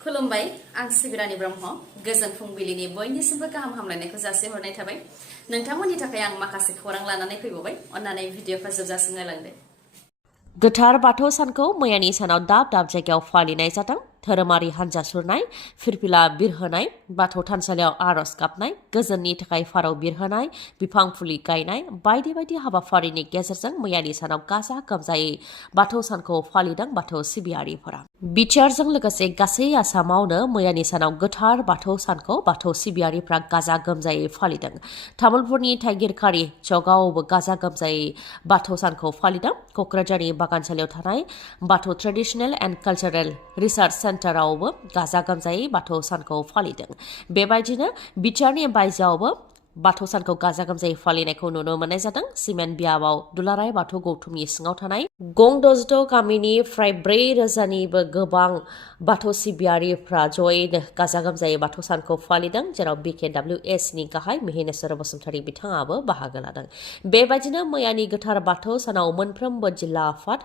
खुलुमबाय आं सिबि रानि ब्रह्म गोजोन फुंबिलिनि बयनिसिमबो गाहाम हामलायनायखौ जासिहरनाय थाबाय नोंथांमोननि थाखाय आं माखासे खौरां लानानै फैबावबाय अन्नानै भिडिअखौ जोबजासिम नायलांदो। गोथार बाथौ सानखौ मैयानि सानाव दाब दाब जायगायाव फालिनाय जादों। धोरोमारि हान्जा सुरनाय, फिरफिला बिरहोनाय, बाथौ थानसालियाव आरज गाबनाय, गोजोननि थाखाय फारौ बिरहोनाय, बिफां फुलि गायनाय बायदि बायदि हाबाफारिनि गेजेरजों मैयानि सानाव गाजा गोमजायै बाथौ सानखौ फालिदों बाथौ सिबियारिफोरा। बिटिआरजों लोगोसे गासै आसामावनो मैयानि सानाव गोथार बाथौ सानखौ बाथौ सिबियारिफ्रा गाजा गोमजायै फालिदों। तामुलपुरनि थाइगिरखारि चौकआवबो गाजा गोमजायै बाथौ सानखौ फालिदों। क'क्राझारनि बागानसालियाव थानाय बाथौ ट्रेडिसनेल एन्ड कालचारेल रिसार्च सेन्टारावबो गाजा गोमजायै बाथौ सानखौ फालिदों। बेबायदिनो बिटिआरनि बायजोआवबो बाथौ सानखौ गाजा गोमजायै फालिनायखौ नुनो मोननाय जादों। सिमेन्ट बियाबाव दुलाराय बाथौ गौथुमनि सिङाव थानाय गं 66 गामिनि फ्राय 4,000निबो गोबां बाथौ सिबियारिफ्रा जयैनो गाजा गोमजायै बाथौ सानखौ फालिदों, जेराव BKWSनि गाहाय महेनेश्वर बसुमतारी बिथाङाबो बाहागो लादों। बेबायदिनो मैयानि गोथार बाथौ सानाव मोनफ्रोमबो जिल्ला आफाद,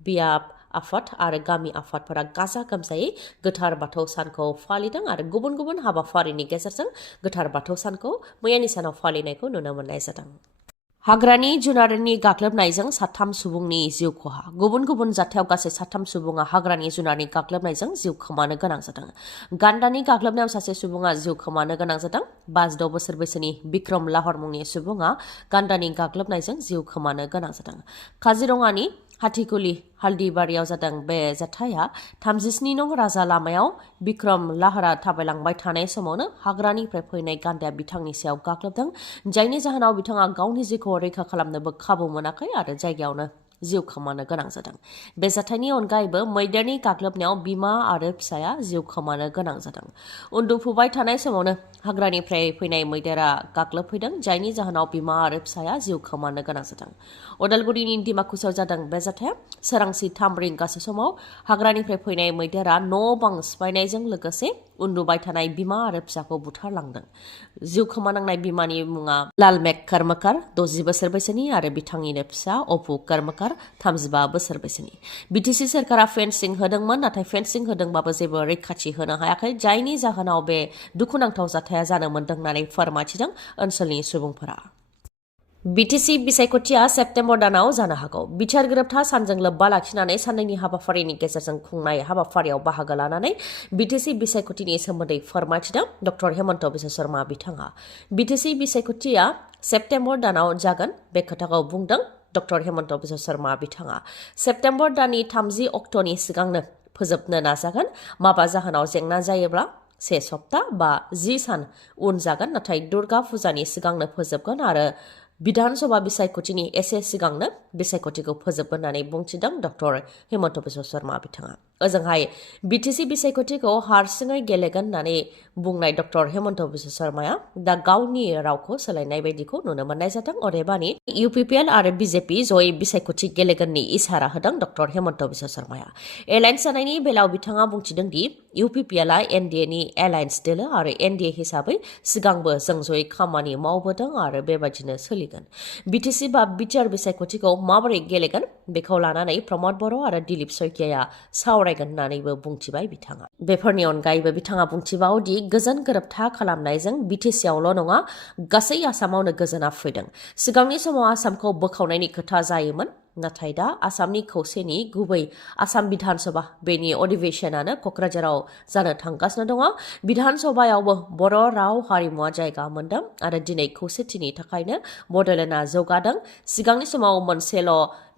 बियाब आफाद आरो गामि आफादफोरा गाजा गोमजायै गोथार बाथौ सानखौ फालिदों आरो गुबुन गुबुन हाबाफारिनि गेजेरजों गोथार बाथौ सानखौ मैयानि सानाव फालिनायखौ नुनो मोननाय जादों। हाग्रानि जुनारनि गाग्लोबनायजों 3 सुबुंनि जिउ खहा। गुबुन गुबुन जाथायाव गासै 3 सुबुङा हाग्रानि जुनारनि गाग्लोबनायजों जिउ खोमानो गोनां जादों। गान्दानि गाग्लोबनायाव सासे सुबुङा जिउ खोमानो गोनां जादों। 56 बोसोर बैसोनि बिक्रम लाहर मुंनि सुबुङा गान्दानि गाग्लोबनायजों जिउ खोमानो गोनां जादों। काजिरङानि हाथिकुली हालदिबारियाव जादों बे जाथाया। 37 नं राजा लामायाव बिक्रम लाहरा थाबायलांबाय थानाय समावनो हाग्रानिफ्राय फैनाय गान्दाया बिथांनि सायाव गाग्लोबदों, जायनि जाहोनाव बिथाङा गावनि जिउखौ रैखा खालामनोबो खाबु मोनाखै आरो जायगायावनो जिउ खोमानो गोनां जादों। बे जाथायनि अनगायैबो मैदेरनि गाग्लोबनायाव बिमा आरो फिसाया जिउ खोमानो गोनां जादों। उन्दुफुबाय थानाय समावनो हाग्रानिफ्राय फैनाय मैदेरा गाग्लोबफैदों, जायनि जाहोनाव बिमा आरो फिसाया जिउ खोमानो गोनां जादों। उदालगुरिनि दिमाकुसियाव जादों बे जाथाया। सोरांसि 3 रिंगासो समाव हाग्रानिफ्राय फैनाय मैदेरा न' बां सिफायनायजों लोगोसे उन्दुबाय थानाय बिमा आरो फिसाखौ बुथारलांदों। जिउ खोमानांनाय बिमानि मुङा लालमेघ कर्मकार 60 बोसोर बैसोनि आरो बिथांनिनो फिसा अपु कर्मकार 35 बोसोर बैसोनि। BTC सोरखारा फेन्सिं होदोंमोन, नाथाय फेन्सिं होदोंबाबो जेबो रैखाथि होनो हायाखै, जायनि जाहोनाव बे दुखुनांथाव जाथाया जानो मोन्दों होननानै फोरमायथिदों ओनसोलनि सुबुंफोरा। BTC बिसायख'थिया सेप्तेम्बर दानाव जानो हागौ। बिटिआर गोरोबथा सानजों लोब्बा लाखिनानै साननैनि हाबाफारिनि गेजेरजों खुंनाय हाबाफारियाव बाहागो लानानै BTC बिसायख'थिनि सोमोन्दै फोरमायथिदों डक्टर हेमन्त बिश्व शर्मा बिथाङा। BTC बिसायख'थिया सेप्तेम्बर दानाव जागोन बे खोथाखौ बुंदों डक्टर हेमन्त बिश्व शर्मा बिथाङा। सेप्तेम्बर दाननि 30 अक्ट'नि सिगांनो फोजोबनो नाजागोन। माबा जाहोनाव जेंना जायोब्ला 1 सप्ता बा 10 सान उन जागोन, नाथाय दुर्गा फुजानि सिगांनो फोजोबगोन आरो बिधान सभा बिसायख'थिनि एसे सिगांनो बिसायख'थिखौ फोजोबगोन होननानै बुंथिदों डक्टर हेमन्त बिश्व शर्मा बिथाङा। ओजोंहाय BTC बिसायख'थिखौ हारसिङै गेलेगोन होननानै बुंनाय डक्टर हेमन्त बिश्व शर्माया दा गावनि रावखौ सोलायनाय बायदिखौ नुनो मोननाय जादों। अदेबानि UPPL आरो BJP जयै बिसायख'थि गेलेगोननि इसारा होदों डक्टर हेमन्त बिश्व शर्माया। एलायन्स जानायनि बेलायाव बिथाङा बुंथिदों दि UPPLआ NDAनि एलायन्स दोलो आरो NDA हिसाबै सिगांबो जों जयै खामानि मावबोदों आरो बेबायदिनो सोलिगोन। BTC बा बिटिआर बिसायख'थिखौ माबोरै गेलेगोन बेखौ लानानै प्रमद बर' आरो दिलीप सयकियाया सावरायगोन होननानैबो बुंथिबाय बिथाङा। बेफोरनि अनगायैबो बिथाङा बुंथिबावदि गोजोन गोरोबथा खालामनायजों BTCआवल' नङा गासै आसामावनो गोजोना फैदों। सिगांनि समाव आसामखौ बोखावनायनि खोथा जायोमोन, नाथाय दा आसामनि खौसेनि गुबै आसाम बिधान सभा बेनि अधिवेशनानो क'क्राझाराव जानो थांगासिनो दङ। बिधान सभायावबो बर' राव हारिमुवा जायगा मोन्दों आरो दिनै खौसेथिनि थाखायनो बड'लेण्डआ जौगादों। सिगांनि समाव मोनसेल'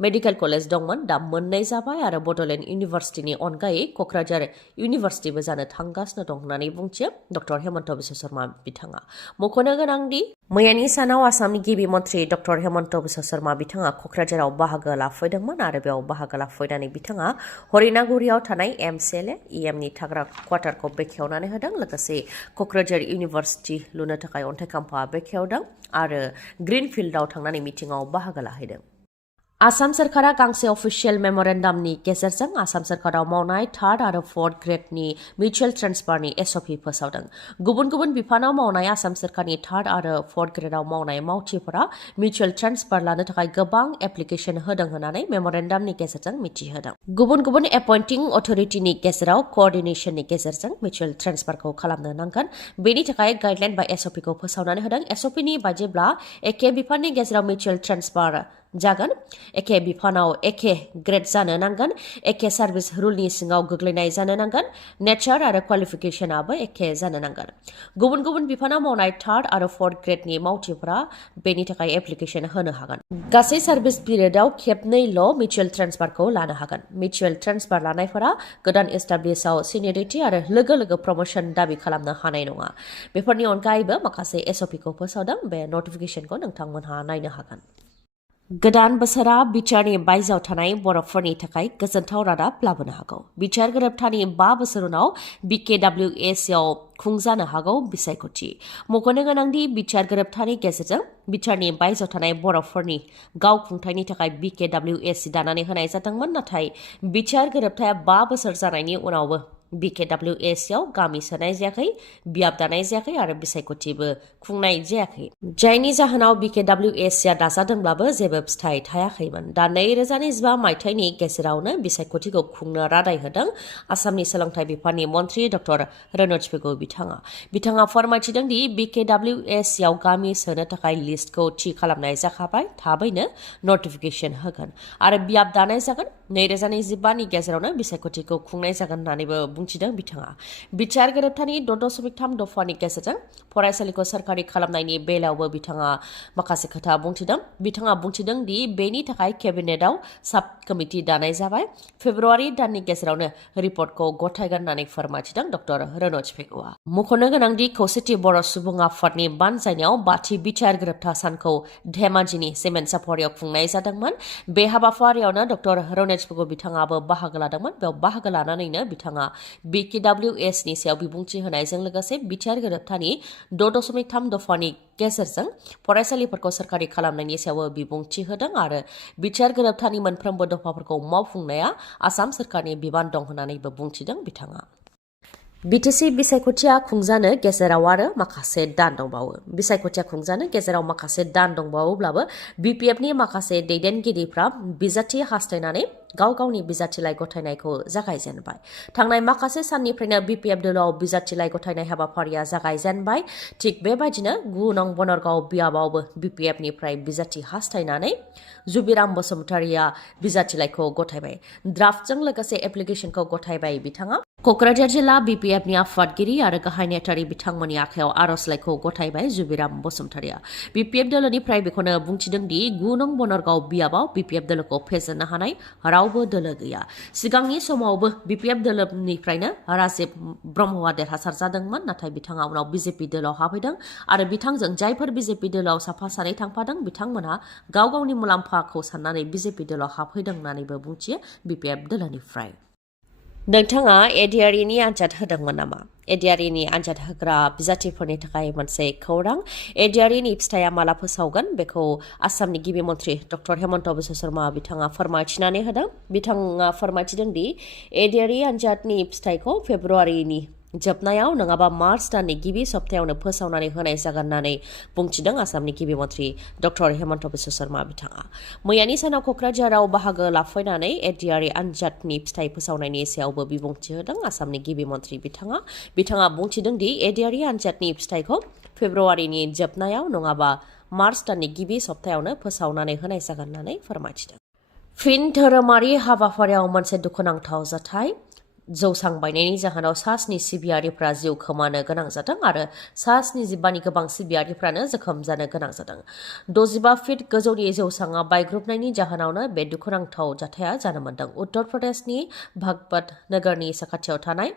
मेडिकेल कलेज दंमोन, दा 2 जाबाय आरो बड'लेण्ड इउनिभार्सिटिनि अनगायै क'क्राझार इउनिभार्सिटिबो जानो थांगासिनो दं होननानै बुंथियो डक्टर हेमन्त बिश्व शर्मा बिथाङा। मख'नो गोनांदि मैयानि सानाव आसामनि गिबि मन्थ्रि डक्टर हेमन्त बिश्व शर्मा बिथाङा क'क्राझाराव बाहागो लाफैदोंमोन आरो बेयाव बाहागो लाफैनानै बिथाङा हरिनागुरियाव थानाय MCLA EMनि थाग्रा क्वार्टारखौ बेखेवनानै होदों, लोगोसे क'क्राझार इउनिभार्सिटि लुनो थाखाय अन्थाइ खाम्फा बेखेवदों आरो ग्रिनफिल्डआव थांनानै मिटिंआव बाहागो लाहैदों। आसाम सरकारा गांसे अफिसियेल मेमोरेन्डामनि गेजेरजों आसाम सरकाराव मावनाय 3rd आरो 4th ग्रेडनि मिउचुएल ट्रेन्सफारनि एसअपि फोसावदों। गुबुन गुबुन बिफानाव मावनाय आसाम सरकारनि 3rd आरो 4th ग्रेडआव मावनाय मावथिफोरा मिउचुएल ट्रेन्सफार लानो थाखाय गोबां एप्लिकेशन होदों होननानै मेमोरेन्डामनि गेजेरजों मिथिहोदों। गुबुन गुबुन एपइन्टिं अथरिटिनि गेजेराव कोअर्डिनेशननि गेजेरजों मिउचुएल ट्रेन्सफारखौ खालामनो नांगोन। बेनि थाखाय गाइडलाइन बा एसअपिखौ फोसावनानै होदों। एसअपिनि बायदिब्ला एखे बिफाननि गेजेराव मिउचुएल ट्रेन्सफार जागोन। एखे बिफानाव एखे ग्रेड जानो नांगोन। एखे सार्भिस रुलनि सिङाव गोग्लैनाय जानो नांगोन। नेचार आरो क्वालिफिकेशनाबो एखे जानो नांगोन। गुबुन गुबुन बिफानाव मावनाय 3rd आरो 4th ग्रेडनि मावथिफोरा बेनि थाखाय एप्लिकेशन होनो हागोन। गासै सार्भिस पिरियडआव खेबनैल' मिउचुएल ट्रेन्सफारखौ लानो हागोन। मिउचुएल ट्रेन्सफार लानायफोरा गोदान एस्टाब्लिशआव सिनियरिटि आरो लोगो लोगो प्रमोशन दाबि खालामनो हानाय नङा। बेफोरनि अनगायैबो माखासे एसअपिखौ फोसावदों। बे नटिफिकेशनखौ नोंथांमोनहा नायनो हागोन। गोदान बोसोरा बिटिआरनि बायजोआव थानाय बर'फोरनि थाखाय गोजोनथाव रादाब लाबोनो हागौ। बिटिआर गोरोबथानि 5 बोसोर उनाव BKWSआव खुंजानो हागौ बिसायख'थि। मख'नो गोनांदि बिटिआर गोरोबथानि गेजेरजों बिटिआरनि बायजोआव थानाय बर'फोरनि गावखुंथायनि थाखाय BKWS दानानै होनाय जादोंमोन। नाथाय बिटिआर गोरोबथाया 5 बोसोर जानायनि उनावबो BKWSआव गामि सोनाय जायाखै, बियाब दानाय जायाखै आरो बिसायख'थिबो खुंनाय जायाखै। जायनि जाहोनाव BKWSआ दाजादोंब्लाबो जेबो फिथाइ थायाखैमोन। दा 2025 मायथाइनि गेजेरावनो बिसायख'थिखौ खुंनो रादाय होदों आसामनि सोलोंथाइ बिफाननि मन्थ्रि डक्टर रनज पेगु बिथाङा फोरमायथिदों दि BKWSआव गामि सोनो थाखाय लिस्टखौ थि खालामनाय जाखाबाय। थाबैनो नटिफिकेशन होगोन आरो बियाब दानाय जागोन। 2025 गेजेरावनो बिसायख'थिखौ खुंनाय जागोन होननानैबो बुंथिदों बिथाङा। बिटिआर गोरोबथानि 6.3 दफानि गेजेरजों फरायसालिखौ सोरखारि खालामनायनि बेलायावबो बिथाङा माखासे खोथा बुंथिदों। बिथाङा बुंथिदों दि बेनि थाखाय केबिनेटआव साब कमिटि दानाय जाबाय। फेब्रुवारि दाननि गेजेरावनो रिपर्टखौ गथायगोन होननानै फोरमायथिदों डक्टर रनज पेगुआ। मख'नो गोनांदि खौसेथि बर' सुबुं आफादनि बानजायनायाव 5थि बिटिआर गोरोबथा सानखौ धेमाजिनि सिमेन्ट सापरियाव खुंनाय जादोंमोन। बे हाबाफारियावनो डक्टर रनज पेगु बिथाङाबो बाहागो लादोंमोन। बेयाव बाहागो लानानैनो बिथाङा BKWSनि सायाव बिबुंथि होनायजों लोगोसे बिटिआर गोरोबथानि 6.3 दफानि गेजेरजों फरायसालिफोरखौ सोरखारि खालामनायनि सायावबो बिबुंथि होदों आरो बिटिआर गोरोबथानि मोनफ्रोमबो दफाफोरखौ मावफुंनाया आसाम सोरखारनि बिबान दं होननानैबो बुंथिदों बिथाङा। BTC बिसायख'थिया खुंजानो गेजेराव आरो माखासे दान दंबावो। बिसायख'थिया खुंजानो गेजेराव माखासे दान दंबावोब्लाबो BPFनि माखासे दैदेनगिरिफ्रा बिजाथि हास्थायनानै गाव गावनि बिजाथिलाइ गथायनायखौ जागायजेनबाय। थांनाय माखासे साननिफ्रायनो BPF दोलोआव बिजाथिलाइ गथायनाय हाबाफारिया जागायजेनबाय। थिग बेबायदिनो 9 नं बनरगाव बियाबावबो BPFनिफ्राय बिजाथि हास्थायनानै जुबिराम बसुमतारिया बिजाथिलाइखौ गथायबाय। ड्राफ्टजों लोगोसे एप्लिकेशनखौ गथायबाय बिथाङा। क'क्राझार जिल्ला BPFनि आफादगिरि आरो गाहाय नेतारि बिथांमोननि आखायाव आर'जलाइखौ गथायबाय जुबिराम बसुमतारिया। BPF दोलोनिफ्राय बेखौनो बुंथिदों दि 9 नं बनरगाव बियाबाव BPF दोलोखौ फेजेननो हानाय रावबो दोलो गैया। सिगांनि समावबो BPF दोलोनिफ्रायनो राजिब ब्रह्मआ देरहासार जादोंमोन। नाथाय बिथाङा उनाव BJP दोलोआव हाबहैदों आरो बिथांजों जायफोर BJP दोलोआव साफा सानै थांफादों बिथांमोनहा गाव गावनि मुलाम्फाखौ साननानै BJP दोलोआव हाबहैदों होननानैबो बुंथियो BPF दोलोनिफ्राय। नोंथाङा ADREनि आनजाद होदोंमोन नामा? ADREनि आनजाद होग्रा बिजाथिफोरनि थाखाय मोनसे खौरां। ADREनि फिथाइया माला फोसावगोन बेखौ आसामनि गिबि मन्थ्रि डक्टर हेमन्त बिश्व शर्मा बिथाङा फोरमायथिनानै होदों। बिथाङा फोरमायथिदों दि ADRE आनजादनि फिथाइखौ फेब्रुवारिनि जोबनायाव नङाबा मार्च दाननि गिबि सप्तायावनो फोसावनानै होनाय जागोन होननानै बुंथिदों आसामनि गिबि मन्थ्रि डक्टर हेमन्त बिश्व शर्मा बिथाङा। मैयानि सानाव क'क्राझाराव बाहागो लाफैनानै ADRE आनजादनि फिथाइ फोसावनायनि सायावबो बिबुंथि होदों आसामनि गिबि मन्थ्रि बिथाङा बुंथिदों दि ADRE आनजादनि फिथाइखौ फेब्रुवारिनि जोबनायाव नङाबा मार्च दाननि गिबि सप्तायावनो फोसावनानै होनाय जागोन होननानै फोरमायथिदों। फिन धोरोमारि हाबाफारियाव मोनसे दुखुनांथाव जाथाय। जौसां बायनायनि जाहोनाव सा 7 सिबियारिफ्रा जिउ खोमानो गोनां जादों आरो सा 75नि गोबां सिबियारिफ्रानो जोखोम जानो गोनां जादों। 65 फिट गोजौनि जौसाङा बायग्रुबनायनि जाहोनावनो बे दुखुनांथाव जाथाया जानो मोन्दों। उत्तर प्रदेशनि भागपत नोगोरनि साखाथियाव थानाय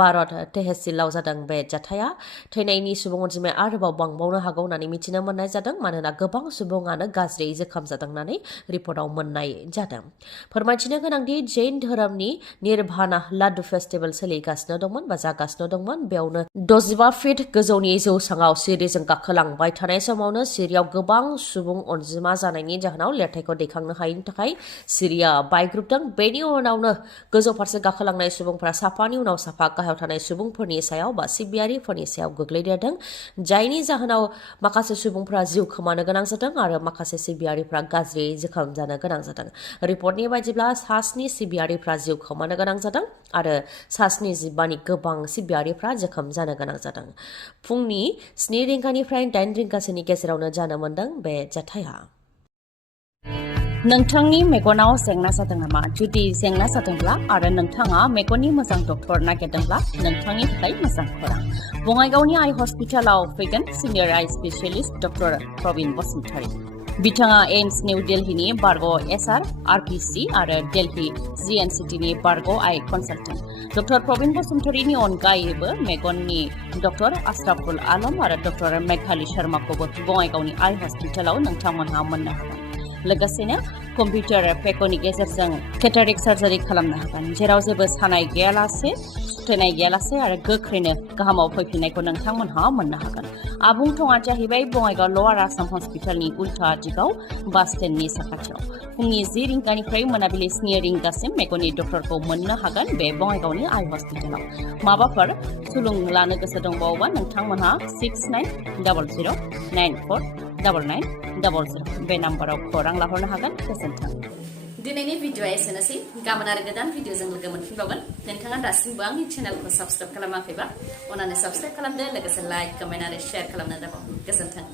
भारत तेहसिलाव जादों बे जाथाया थैनायनि सुबुं अनजिमाया आरोबाव बांबावनो हागौ होननानै मिथिनो मोननाय जादों मानोना गोबां सुबुङानो गाज्रियै जोखोम जादों होननानै रिपर्टआव मोननाय जादों। फोरमायथिनो गोनांदि जैन धोरोमनि निर्भाना लाडु फेस्टिभेल सोलिगासिनो दंमोन बा जागासिनो दंमोन। बेयावनो 65 फिट गोजौनि जौसाङाव सिरिजों गाखोलांबाय थानाय समावनो सिरियाव गोबां सुबुं अनजिमा जानायनि जाहोनाव लिरथायखौ दैखांनो हायैनि थाखाय सिरिया बायग्रुबदों। बेनि उनावनो गोजौ फारसे गाखोलांनाय सुबुंफोरा साफानि उनाव साफा गाहायाव थानाय सुबुंफोरनि सायाव बा सिबियारिफोरनि सायाव गोग्लैदेरदों, जायनि जाहोनाव माखासे सुबुंफोरा जिउ खोमानो गोनां जादों आरो माखासे सिबियारिफ्रा गाज्रियै जोखोम जानो गोनां जादों। रिपर्टनि बायदिब्ला 7 सिबियारिफ्रा जिउ खोमानो गोनां जादों आरो 7 गोबां सिबियारिफ्रा जोखोम जानो गोनां जादों। फुंनि 7 रिंगानिफ्राय 8 रिंगासोनि गेजेरावनो जानो मोनदों बे जाथाया। नोंथांनि मेगनाव जेंना जादों नामा? जुदि जेंना जादोंब्ला आरो नोंथाङा मेगननि मोजां डक्टर नागिरदोंब्ला नोंथांनि थाखाय मोजां खौरां। बङाइगावनि आइ हस्पिटालाव फैगोन सिनियर आइ स्पेशलिस्ट डक्टर प्रबिन बसुमतारी। बिथाङा एम्स निउ दिल्लीनि बारग' एसआर आरपिसि आरो दिल्ली जिएनसिटिनि बारग' आइ कनसालटेन्ट। डक्टर प्रबिन बसुमतारीनि अनगायैबो मेगननि डक्टर आश्राफुल आलम आरो डक्टर मेघाली शर्माखौबो बङाइगावनि आइ हस्पिटालाव नोंथांमोनहा मोननो हागोन। लोगोसेनो कम्पिउटार पेकनि गेजेरजों केटारेक्ट सार्जारि खालामनो हागोन, जेराव जेबो सानाय गैयालासे, सुथेनाय गैयालासे आरो गोख्रैनो गाहामाव फैफिननायखौ नोंथांमोनहा मोननो हागोन। आबुं थङा जाहैबाय बङाइगाव लवार आसाम हस्पिटालनि उल्था दिगाव बास स्टेन्डनि साखाथियाव। फुंनि 10 रिंगानिफ्राय मोनाबिलि 7 रिंगासिम मेगननि डक्टरखौ मोननो हागोन बे बङाइगावनि आइ हस्पिटालाव। माबाफोर सुलुं लानो गोसो दंबावोबा नोंथांमोनहा 6900949900 बे नाम्बाराव खौरां लाहरनो हागोन। गोजोन्थों। दिनैनि भिडिअआ एसेनोसै। गाबोन आरो गोदान भिडिअजों लोगो मोनफिनबावगोन। नोंथाङा दासिमबो आंनि चेनेलखौ साबस्क्राइब खालामाखैबा अन्नानै साबस्क्राइब खालामदो, लोगोसे लाइक, कमेन्ट आरो शेयार खालामनो दाबाव। गोजोन्थों।